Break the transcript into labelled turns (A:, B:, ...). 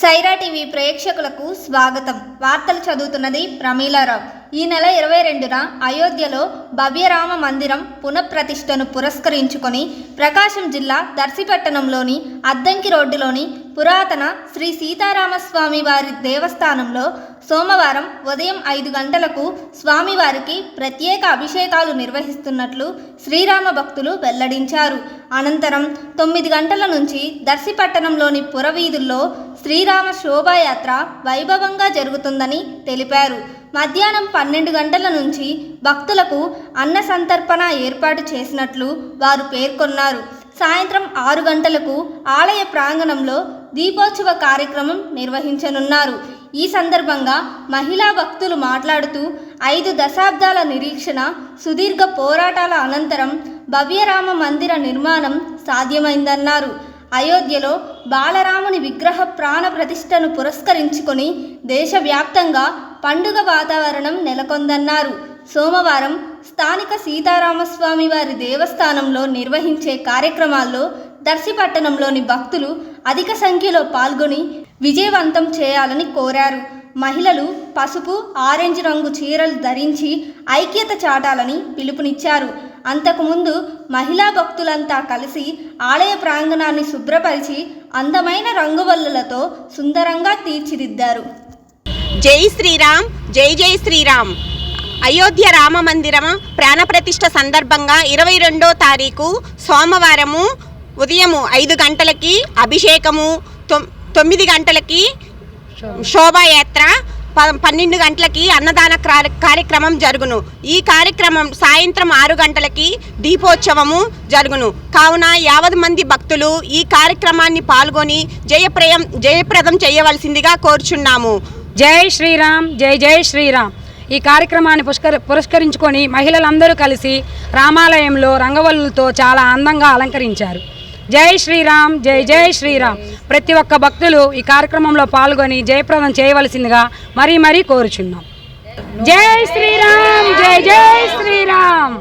A: Sye Raa TV ప్రేక్షకులకు స్వాగతం. వార్తలు చదువుతున్నది ప్రమీలారావు. ఈ నెల ఇరవై రెండున అయోధ్యలో భవ్యరామ మందిరం పునఃప్రతిష్టను పురస్కరించుకొని ప్రకాశం జిల్లా దర్శిపట్టణంలోని అద్దంకి రోడ్డులోని పురాతన శ్రీ సీతారామస్వామి వారి దేవస్థానంలో సోమవారం ఉదయం ఐదు గంటలకు స్వామివారికి ప్రత్యేక అభిషేకాలు నిర్వహిస్తున్నట్లు శ్రీరామ భక్తులు వెల్లడించారు. అనంతరం తొమ్మిది గంటల నుంచి దర్శిపట్టణంలోని పురవీధుల్లో శ్రీరామ శోభాయాత్ర వైభవంగా జరుగుతుందని తెలిపారు. మధ్యాహ్నం పన్నెండు గంటల నుంచి భక్తులకు అన్న సంతర్పణ ఏర్పాటు చేసినట్లు వారు పేర్కొన్నారు. సాయంత్రం ఆరు గంటలకు ఆలయ ప్రాంగణంలో దీపోత్సవ కార్యక్రమం నిర్వహించనున్నారు. ఈ సందర్భంగా మహిళా భక్తులు మాట్లాడుతూ ఐదు దశాబ్దాల నిరీక్షణ సుదీర్ఘ పోరాటాల అనంతరం భవ్యరామ మందిర నిర్మాణం సాధ్యమైందన్నారు. అయోధ్యలో బాలరాముని విగ్రహ ప్రాణ ప్రతిష్టను పురస్కరించుకొని దేశవ్యాప్తంగా పండుగ వాతావరణం నెలకొందన్నారు. సోమవారం స్థానిక సీతారామస్వామి వారి దేవస్థానంలో నిర్వహించే కార్యక్రమాల్లో దర్శిపట్టణంలోని భక్తులు అధిక సంఖ్యలో పాల్గొని విజయవంతం చేయాలని కోరారు. మహిళలు పసుపు ఆరెంజ్ రంగు చీరలు ధరించి ఐక్యత చాటాలని పిలుపునిచ్చారు. అంతకుముందు మహిళా భక్తులంతా కలిసి ఆలయ ప్రాంగణాన్ని శుభ్రపరిచి అందమైన రంగువల్లులతో సుందరంగా తీర్చిదిద్దారు.
B: జై శ్రీరామ్ జై జై శ్రీరామ్. అయోధ్య రామ మందిరం ప్రాణప్రతిష్ఠ సందర్భంగా ఇరవై రెండో తారీఖు సోమవారము ఉదయము ఐదు గంటలకి అభిషేకము తొమ్మిది గంటలకి శోభాయాత్ర ప- పన్నెండు గంటలకి అన్నదాన కార్యక్రమం జరుగును. ఈ కార్యక్రమం సాయంత్రం ఆరు గంటలకి దీపోత్సవము జరుగును. కావున యావత్ మంది భక్తులు ఈ కార్యక్రమాన్ని పాల్గొని జయప్రయం జయప్రదం చేయవలసిందిగా కోరుచున్నాము.
C: జై శ్రీరామ్ జై జై శ్రీరామ్. ఈ కార్యక్రమాన్ని పుష్కర పురస్కరించుకొని మహిళలందరూ కలిసి రామాలయంలో రంగవల్లులతో చాలా అందంగా అలంకరించారు. జై శ్రీరామ్ జై జై శ్రీరామ్. ప్రతి ఒక్క భక్తులు ఈ కార్యక్రమంలో పాల్గొని జయప్రదం చేయవలసిందిగా మరీ మరీ కోరుచున్నాం. జై శ్రీరామ్ జై జై శ్రీరామ్.